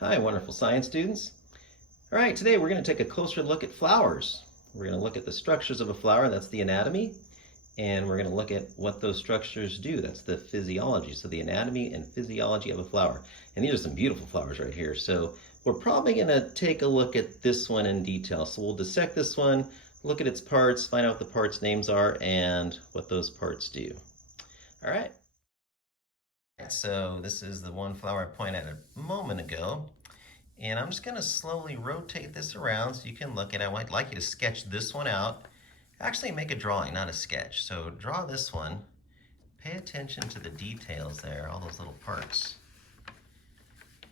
Hi, wonderful science students. All right, today we're going to take a closer look at flowers. We're going to look at the structures of a flower, that's the anatomy, and we're going to look at what those structures do, that's the physiology. So the anatomy and physiology of a flower. And these are some beautiful flowers right here. So we're probably going to take a look at this one in detail. So we'll dissect this one, look at its parts, find out what the parts' names are, and what those parts do. All right. So this is the one flower I pointed at a moment ago. And I'm just going to slowly rotate this around so you can look at it. I'd like you to sketch this one out. Actually make a drawing, not a sketch. So draw this one. Pay attention to the details there, all those little parts.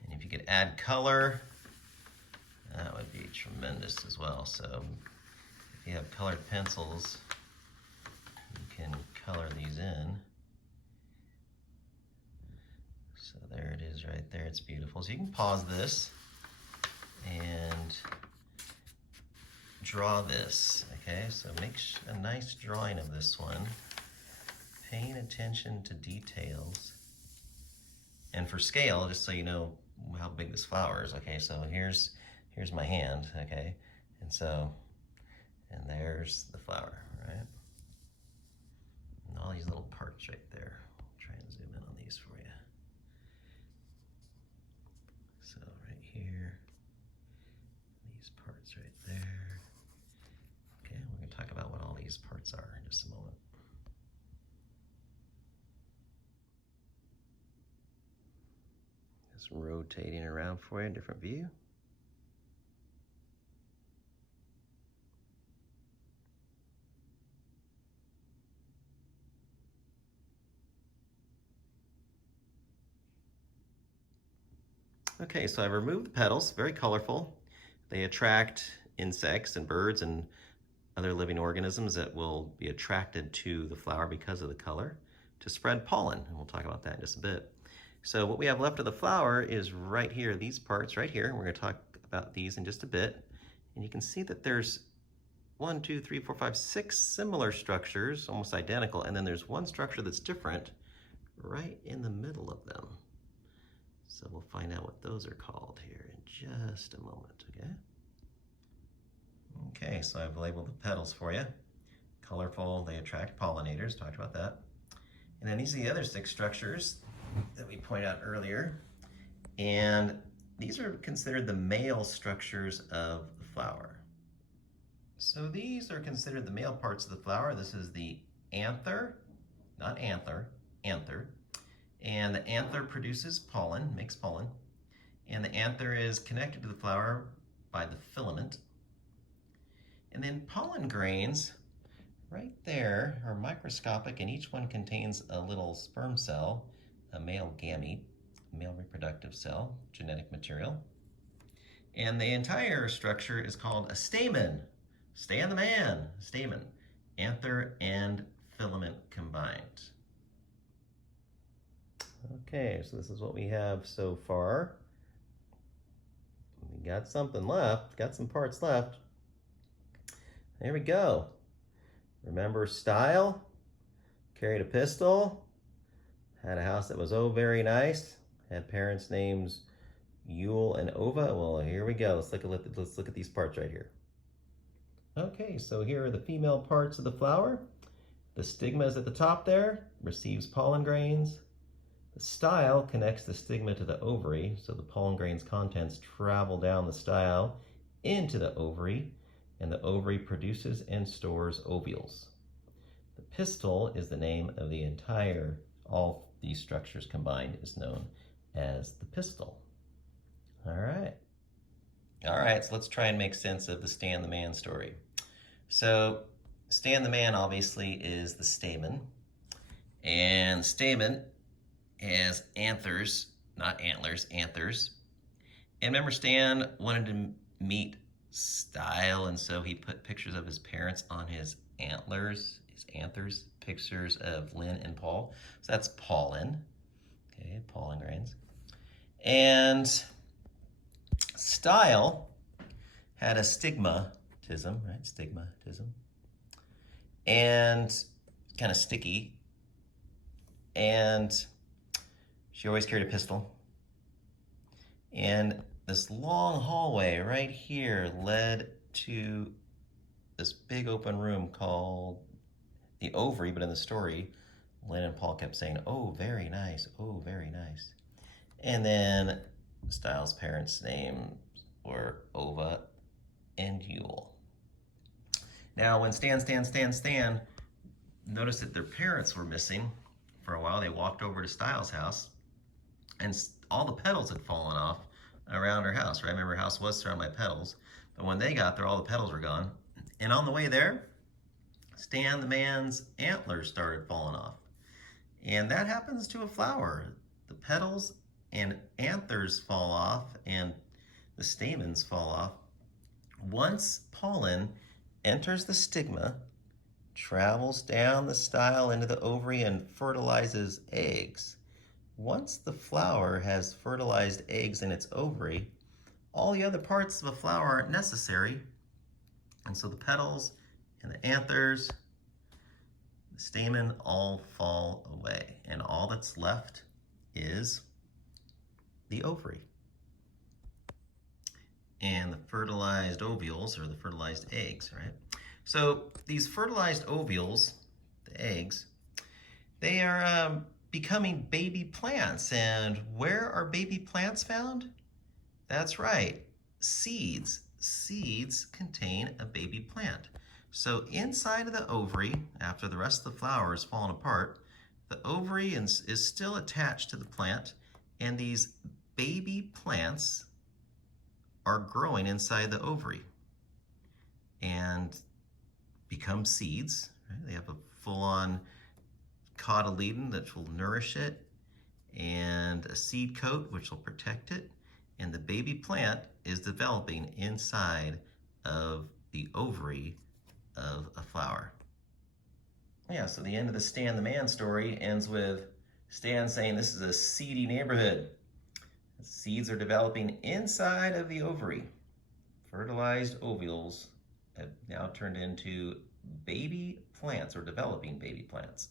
And if you could add color, that would be tremendous as well. So if you have colored pencils, you can color these in. So there it is right there. It's beautiful. So you can pause this and draw this. Okay, so make a nice drawing of this one, paying attention to details. And for scale, just so you know how big this flower is, okay, so here's my hand, okay, and there's the flower, right? And all these little parts right there. I'll try and zoom in on these for you. So right here, these parts right there. Okay, we're going to talk about what all these parts are in just a moment. Just rotating around for you, different view. Okay, so I've removed the petals, very colorful. They attract insects and birds and other living organisms that will be attracted to the flower because of the color to spread pollen, and we'll talk about that in just a bit. So what we have left of the flower is right here, these parts right here. We're going to talk about these in just a bit. And you can see that there's 1, 2, 3, 4, 5, 6 similar structures, almost identical, and then there's one structure that's different right in the middle of them. So we'll find out what those are called here in just a moment, okay? Okay, so I've labeled the petals for you. Colorful, they attract pollinators, talked about that. And then these are the other 6 structures that we pointed out earlier. And these are considered the male structures of the flower. So these are considered the male parts of the flower. This is the anther, not antler, anther. And the anther produces pollen, makes pollen. And the anther is connected to the flower by the filament. And then pollen grains, right there, are microscopic, and each one contains a little sperm cell, a male gamete, male reproductive cell, genetic material. And the entire structure is called a stamen. Stay on the man, stamen. Anther and filament combined. Okay, so this is what we have so far. We got something left, got some parts left. There we go. Remember style? Carried a pistol. Had a house that was oh very nice. Had parents' names Yule and Ova. Well, here we go. Let's look at these parts right here. Okay, so here are the female parts of the flower. The stigma is at the top there, receives pollen grains. The style connects the stigma to the ovary, so the pollen grains' contents travel down the style into the ovary, and the ovary produces and stores ovules. The pistil is the name of the entire, all these structures combined is known as the pistil. All right, so let's try and make sense of the Stan the Man story. So Stan the Man obviously is the stamen, and the stamen has anthers, not antlers, anthers. And remember, Stan wanted to meet style, and so he put pictures of his parents on his antlers, his anthers, pictures of Lynn and Paul. So that's pollen, okay, pollen grains. And style had a stigmatism, right, stigmatism, and kind of sticky, and she always carried a pistol. And this long hallway right here led to this big open room called the ovary, but in the story, Lynn and Paul kept saying, "Oh, very nice. Oh, very nice." And then Styles' parents' names were Ova and Yule. Now, when Stan noticed that their parents were missing for a while, they walked over to Styles' house, and all the petals had fallen off around her house, right? Remember, her house was surrounded by petals, but when they got there, all the petals were gone. And on the way there, Stan the man's antlers started falling off. And that happens to a flower. The petals and anthers fall off and the stamens fall off. Once pollen enters the stigma, travels down the style into the ovary and fertilizes eggs. Once the flower has fertilized eggs in its ovary, all the other parts of a flower aren't necessary. And so the petals and the anthers, the stamen all fall away. And all that's left is the ovary. And the fertilized ovules, or the fertilized eggs, right? So these fertilized ovules, the eggs, they are becoming baby plants. And where are baby plants found? That's right, seeds. Seeds contain a baby plant. So inside of the ovary, after the rest of the flower has fallen apart, the ovary is still attached to the plant, and these baby plants are growing inside the ovary and become seeds. Right? They have a full-on cotyledon that will nourish it, and a seed coat which will protect it, and the baby plant is developing inside of the ovary of a flower. Yeah, so the end of the Stan the Man story ends with Stan saying this is a seedy neighborhood. Seeds are developing inside of the ovary. Fertilized ovules have now turned into baby plants, or developing baby plants.